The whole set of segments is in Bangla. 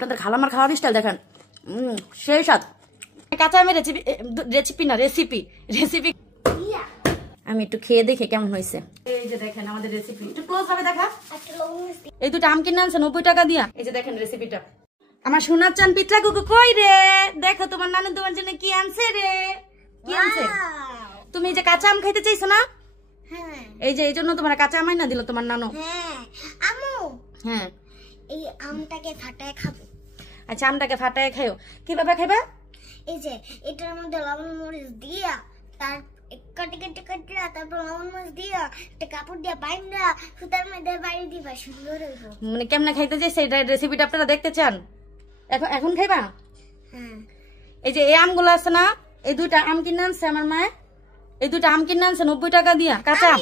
আপনাদের খালামার খাওয়ার স্টাইল দেখেন, সেই স্বাদ। কাঁচা আমের রেসিপি আমি একটু খেয়ে দেখে কেমন হয়েছে। এই যে দেখেন আমাদের রেসিপি, একটু ক্লোজ ভাবে দেখা। এই দুটো আম কিনে আনছে 90 টাকা দিয়া। এই যে দেখেন রেসিপিটা। আমার সোনার চান পিঠা কুকু কই রে? দেখো তোমার নানু তোমার জন্য কি আনছে রে। কি আনছে? তুমি এই যে কাঁচা আম খাইতে চাইছো না? হ্যাঁ। এই যে এই জন্য তোমার কাঁচা আম না দিল তোমার নানু। হ্যাঁ আম্মু, হ্যাঁ এই আমটাকে ফাটায় খাবো। আচ্ছা আমটাকে ফাটায় খাইও, কিভাবে খাইবা? এই যে এটার মধ্যে লবণ মরিচ দিয়া, তার কাটি কাটি কাটি তারপর লবণ মরিচ দিয়া একটা কাপড় দিয়া বাইন্দা সুতার মধ্যে বাইরে দিবা, সুন্দর হইব। মানে কেমনে খাইতে চাই সেই রেসিপিটা আপনারা দেখতে চান? এখন খাইবা? হ্যাঁ। এই যে এই আমগুলো আছে না, এই দুইটা আম কিনে আনছে আমার মা। এই দুইটা আম কিনে আনছে 90 টাকা দিয়া, কাঁচা আম।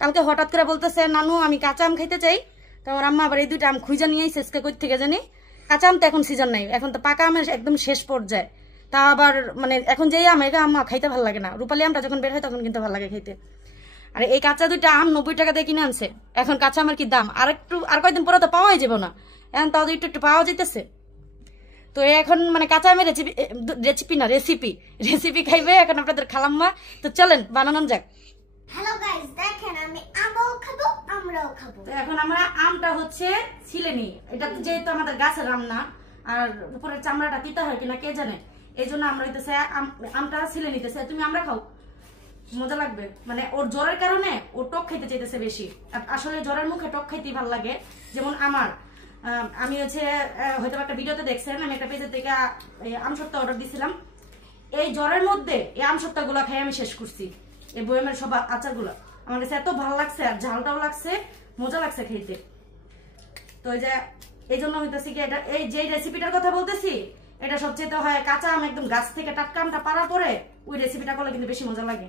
কালকে হঠাৎ করে বলতেছে নানু আমি কাঁচা আম খাইতে চাই। তো আমার আম্মা আবার এই দুইটা আম খুঁজে নিয়ে এসে কই থেকে জানি। কাঁচা আম তো এখন সিজন নাই, এখন তো পাকা আমের একদম শেষ পর্যায়ে। তা আবার মানে এখন যেই আম এটা আম্মা খাইতে ভালো লাগে না, রূপালী আমটা যখন বের হয় তখন কিন্তু ভালো লাগে খাইতে। আর এই কাঁচা দুইটা আম 90 টাকা দিয়ে কিনে আনছে। এখন কাঁচা আমের কি দাম, আর কয়েকদিন পরে তো পাওয়াই যাবে না, এখন তাও একটু পাওয়া যাইতেছে। তো এখন মানে কাঁচা আমের রেসিপি খাইবে এখন আপনাদের খালাম্মা। তো চলেন বানানো যাক। হ্যালো গাইস, দেখেন আমি আমও খাবো আমরাও খাবো। তো এখন আমরা আমটা হচ্ছে ছিলে নি, এটা তো যেহেতু আমাদের গাছের আম না, আর উপরের চামড়াটা তিতা হয় কিনা কে জানে, এই জন্য আমরা হইতেছে আমটা ছিলে নিতেছে। তুমি আমরা খাও, মজা লাগবে। মানে ওর জ্বরের কারণে ও টক খাইতে চাইতেছে বেশি। আসলে জ্বরের মুখে টক খাইতেই ভালো লাগে। যেমন আমি হচ্ছে হয়তো একটা ভিডিওতে দেখছেন, আমি একটা পেজের থেকে আম সপ্তাহ অর্ডার দিছিলাম। এই জ্বরের মধ্যে এই আম সপ্তাহ গুলা খাই আমি শেষ করছি। এই বয়ামের সব আচার গুলা আমার কাছে এত ভালো লাগছে, আর ঝালটাও লাগছে, মজা লাগছে খেতে। তো এই জন্য হইতেছি কি, এটা এই যে রেসিপিটার কথা বলতেছি, এটা সবচেয়ে হয় কাঁচা আম একদম গাছ থেকে টাটকা আমটা পাড়ার পরে ওই রেসিপিটা করলে কিন্তু বেশি মজা লাগে।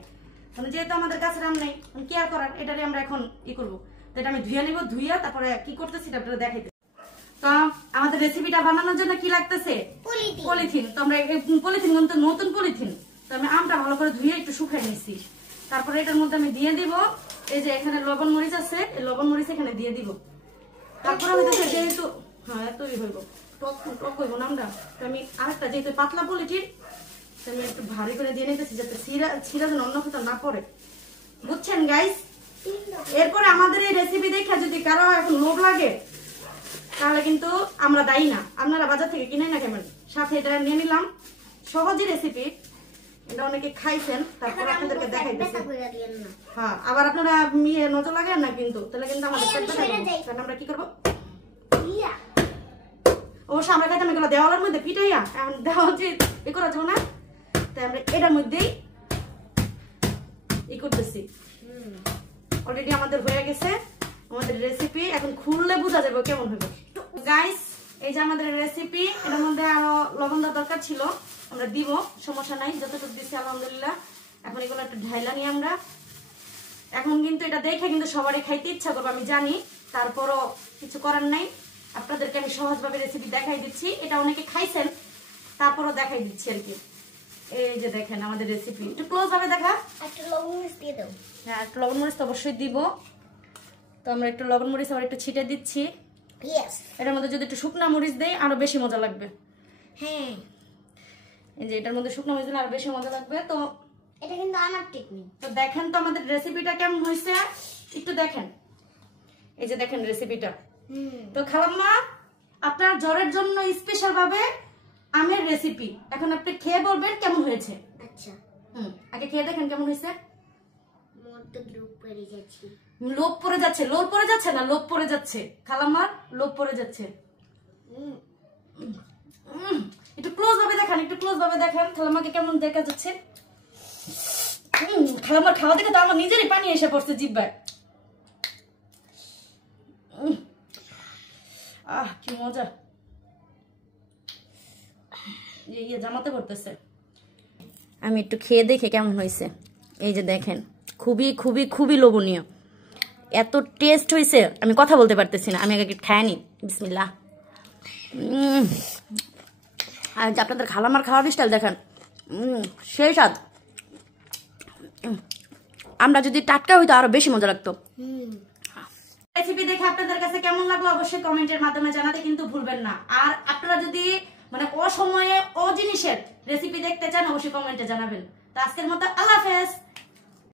মানে যেহেতু আমাদের গাছের আম নেই, কি আর করার, এটারই আমরা এখন ই করবো। তো এটা আমি ধুয়ে নিব, ধুইয়া তারপরে কি করতেছি আপনারা দেখাইতে। তো আমাদের রেসিপিটা বানানোর জন্য কি লাগতেছে? পলিথিন। তো আমরা পলিথিন কিন্তু নতুন পলিথিন। তো আমি আমটা ভালো করে ধুয়ে একটু শুকাই নিচ্ছি। তারপরে এটার মধ্যে আমি দিয়ে দিব এই যে এখানে লবণ মরিচ আছে, এই লবণ মরিচ এখানে দিয়ে দিব। তারপরে হইতেছে যেহেতু হ্যাঁ এতই হইব, টক হইব না আমরা। তো আমি আরেকটা যেহেতু পাতলা পলিথিন, আমি একটু ভারী করে দিয়ে নিতেছি যাতে ছিঁড়া যেন অন্য কোথাও না পড়ে। বুঝছেন গাইস? এরপরে আমাদের এই রেসিপি দেখে যদি কারো এখন লোভ লাগে তাহলে কিন্তু আমরা দায়ী না, আপনারা বাজার থেকে কিনে না কেমন। সাথে এটা নিয়ে নিলাম, সহজই রেসিপি, এটা অনেকে খাইছেন। তারপর আপনাদেরকে দেখাইতেছি। হ্যাঁ আবার আপনারা নজর লাগান না কিন্তু, তাহলে কিন্তু আমাদের আমরা কি করবো, অবশ্য আমরা খাইতাম এগুলো দেওয়ালের মধ্যে পিটাইয়া, এখন দেওয়া উচিত ই করা যাবো না। তাই আমরা এটার মধ্যেই ই করতেছি। অলরেডি আমাদের হয়ে গেছে আমাদের রেসিপি, এখন খুললে বোঝা যাবে কেমন হবে। গাইস এই যে আমাদের রেসিপি, এটার মধ্যে আরো লবণ দেওয়ার দরকার ছিল, আমরা দিব, সমস্যা নাই, যতটুকু দিচ্ছি আলহামদুলিল্লাহ। এখন এগুলো একটু ঢাইলা নিয়ে আমরা এখন কিন্তু এটা দেখে কিন্তু সবারই খাইতে ইচ্ছা করবো আমি জানি, তারপরও কিছু করার নাই। আপনাদেরকে আমি সহজভাবে রেসিপি দেখাই দিচ্ছি, এটা অনেকে খাইছেন তারপরও দেখাই দিচ্ছি আর কি। এই যে দেখেন আমাদের রেসিপি, একটু ক্লোজ ভাবে দেখা। একটু লবণ মরিচ দিয়ে দাও। হ্যাঁ একটু লবণ মরিচ তো অবশ্যই দিব। তো আমরা একটু লবণ মরিচ আবার একটু ছিটে দিচ্ছি। এটার মধ্যে যদি একটু শুকনা মরিচ দেই আরো বেশি মজা লাগবে। হ্যাঁ এই যে এটার মধ্যে শুকনা মরিচ দিলে আরো বেশি মজা লাগবে। তো এটা কিন্তু আমার টেকনিক। তো দেখেন তো আমাদের রেসিপিটা কেমন হয়েছে, একটু দেখেন। এই যে দেখেন রেসিপিটা। তো খালাম্মা আপনার জ্বরের জন্য স্পেশাল ভাবে আমের রেসিপি, এখন আপনি খেয়ে বলবেন কেমন হয়েছে। আচ্ছা আগে খেয়ে দেখেন কেমন হয়েছে। লোভ পড়ে যাচ্ছে না, লোভ পড়ে যাচ্ছে খালাম্মার, লোভ পড়ে যাচ্ছে। একটু ক্লোজ ভাবে দেখেন, একটু ক্লোজ ভাবে দেখেন খালাম্মাকে কেমন দেখা যাচ্ছে। খালাম্মার খাওয়া দেখে তো আমার নিজেরই পানি এসে পড়ছে জিহ্বায়। কি মজা, জামাতে পড়তেছে। আমি একটু খেয়ে দেখে কেমন হয়েছে। এই যে দেখেন খুবই খুবই খুবই লোভনীয়, এত টেস্ট হয়েছে আমি কথা বলতে পারতেছি না। আমি আগে খাই নি, বিসমিল্লাহ। আর আপনাদের খালামার খাওয়ার স্টাইল দেখেন, সেই স্বাদ। আমরা যদি টাটকা হইতো আরো বেশি মজা লাগতো। রেসিপি দেখে আপনাদের কাছে কেমন লাগলো অবশ্যই কমেন্টের মাধ্যমে জানাতে কিন্তু ভুলবেন না। আর আপনারা যদি মানে অসময়ে জিনিসের রেসিপি দেখতে চান অবশ্যই কমেন্টে জানাবেন। তো আজকের মতো আল্লাহ হাফেজ।